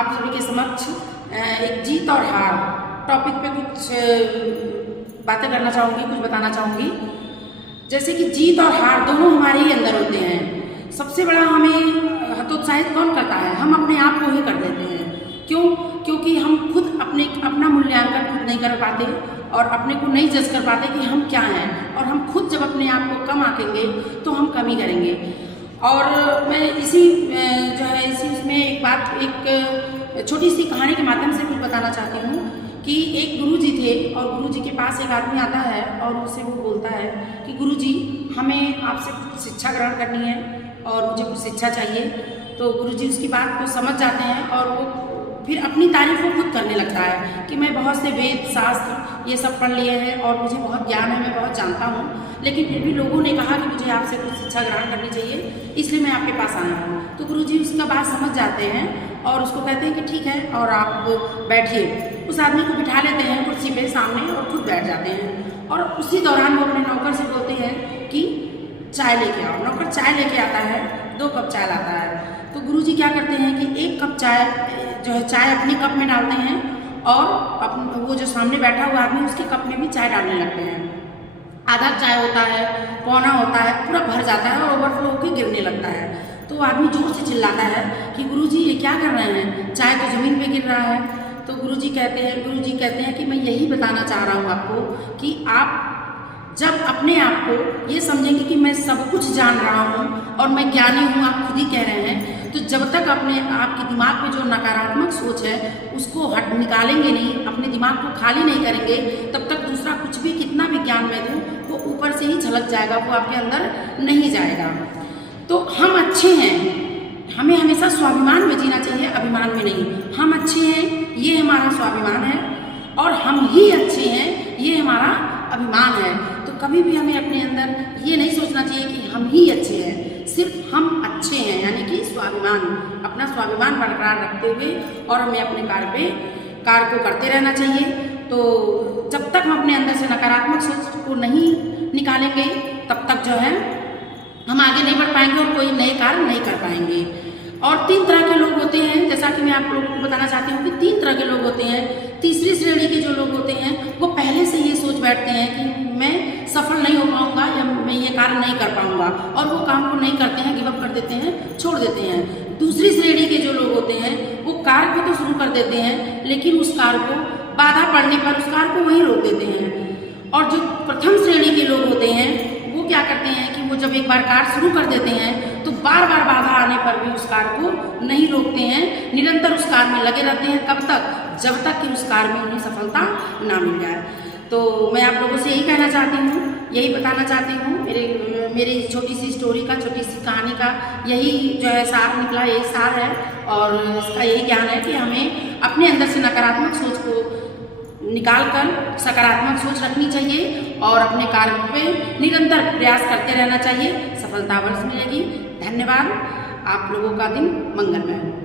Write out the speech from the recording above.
आप सभी के समक्ष एक जीत और हार टॉपिक पे कुछ बातें करना चाहूँगी, कुछ बताना चाहूँगी। जैसे कि जीत और हार दोनों हमारे ही अंदर होते हैं। सबसे बड़ा हमें हतोत्साहित कौन करता है? हम अपने आप को ही कर देते हैं। क्यों? क्योंकि हम खुद अपना मूल्यांकन खुद नहीं कर पाते और अपने को नहीं जज कर पाते कि हम क्या हैं। और हम खुद जब अपने आप को कम आंकेंगे तो हम कम ही करेंगे। और मैं इसी उसमें एक छोटी सी कहानी के माध्यम से कुछ बताना चाहती हूँ कि एक गुरुजी थे और गुरुजी के पास एक आदमी आता है और उससे वो बोलता है कि गुरुजी, हमें आपसे कुछ शिक्षा ग्रहण करनी है और मुझे कुछ शिक्षा चाहिए। तो गुरुजी उसकी बात को समझ जाते हैं और वो फिर अपनी तारीफ को खुद करने लगता है कि मैं बहुत से वेद शास्त्र ये सब पढ़ लिए हैं और मुझे बहुत ज्ञान है, मैं बहुत जानता हूँ, लेकिन फिर भी लोगों ने कहा कि मुझे आपसे कुछ शिक्षा ग्रहण करनी चाहिए, इसलिए मैं आपके पास आया हूँ। तो गुरुजी उसका बात समझ जाते हैं और उसको कहते हैं कि ठीक है और आप बैठिए। उस आदमी को बिठा लेते हैं कुर्सी पे सामने और खुद बैठ जाते हैं। और उसी दौरान वो अपने नौकर से बोलते हैं कि चाय लेके आओ। नौकर चाय लेके आता है, 2 कप चाय लाता है। तो गुरुजी क्या करते हैं कि 1 कप चाय अपने कप में डालते हैं और वो जो सामने बैठा हुआ आदमी उसके कप में भी चाय डालने लगते हैं। आधा चाय होता है, पौना होता है, पूरा भर जाता है और ओवरफ्लो होकर गिरने लगता है। तो वो आदमी जोर से चिल्लाता है कि गुरुजी ये क्या कर रहे हैं, चाय तो जमीन पे गिर रहा है। तो गुरुजी कहते हैं कि मैं यही बताना चाह रहा हूँ आपको कि आप जब अपने आप को ये समझेंगे कि मैं सब कुछ जान रहा हूँ और मैं ज्ञानी हूँ, आप खुद ही कह रहे हैं, तो जब तक आपके दिमाग में जो नकारात्मक सोच है उसको निकालेंगे नहीं, अपने दिमाग को खाली नहीं करेंगे, तब तक दूसरा कुछ भी कितना भी ज्ञान में दूँ वो ऊपर से ही झलक जाएगा, वो आपके अंदर नहीं जाएगा। तो हम अच्छे हैं, हमें हमेशा स्वाभिमान में जीना चाहिए, अभिमान में नहीं। हम अच्छे हैं, ये हमारा स्वाभिमान है, और हम ही अच्छे हैं, ये हमारा अभिमान है। तो कभी भी हमें अपने अंदर ये नहीं सोचना चाहिए कि हम ही अच्छे हैं, सिर्फ हम अच्छे हैं, यानी कि स्वाभिमान, अपना स्वाभिमान बरकरार रखते हुए और हमें अपने कार्य को करते रहना चाहिए। तो जब तक हम अपने अंदर से नकारात्मक सोच को नहीं निकालेंगे तब तक जो है हम आगे नहीं बढ़ पाएंगे और कोई नए कार्य नहीं कर पाएंगे। और 3 तरह के लोग होते हैं, जैसा कि मैं आप लोगों को बताना चाहती हूँ कि 3 तरह के लोग होते हैं। तीसरी श्रेणी के जो लोग होते हैं वो पहले से ये सोच बैठते हैं कि मैं सफल नहीं हो पाऊंगा या मैं ये कार्य नहीं कर पाऊंगा, और वो काम को नहीं करते हैं, गिव अप कर देते हैं, छोड़ देते हैं। दूसरी श्रेणी के जो लोग होते हैं वो कार्य को तो शुरू कर देते हैं, लेकिन उस कार्य को बाधा पड़ने पर उस कार्य को वहीं रोक देते हैं। और जो प्रथम श्रेणी के लोग होते हैं वो क्या करते हैं कि वो जब एक बार कार्य शुरू कर देते हैं तो बार बार बाधा आने पर भी उस कार्य को नहीं रोकते हैं, निरंतर उस कार्य में लगे रहते हैं। कब तक? जब तक कि उस कार्य में उन्हें सफलता ना मिल जाए। तो मैं आप लोगों से यही कहना चाहती हूँ, यही बताना चाहती हूँ, मेरी छोटी सी स्टोरी का, छोटी सी कहानी का यही जो है सार निकला, यही सार है। और इसका यही ज्ञान है कि हमें अपने अंदर से नकारात्मक सोच को निकालकर सकारात्मक सोच रखनी चाहिए और अपने कार्य पे निरंतर प्रयास करते रहना चाहिए। सफलता अवश्य मिलेगी। धन्यवाद। आप लोगों का दिन मंगलमय हो।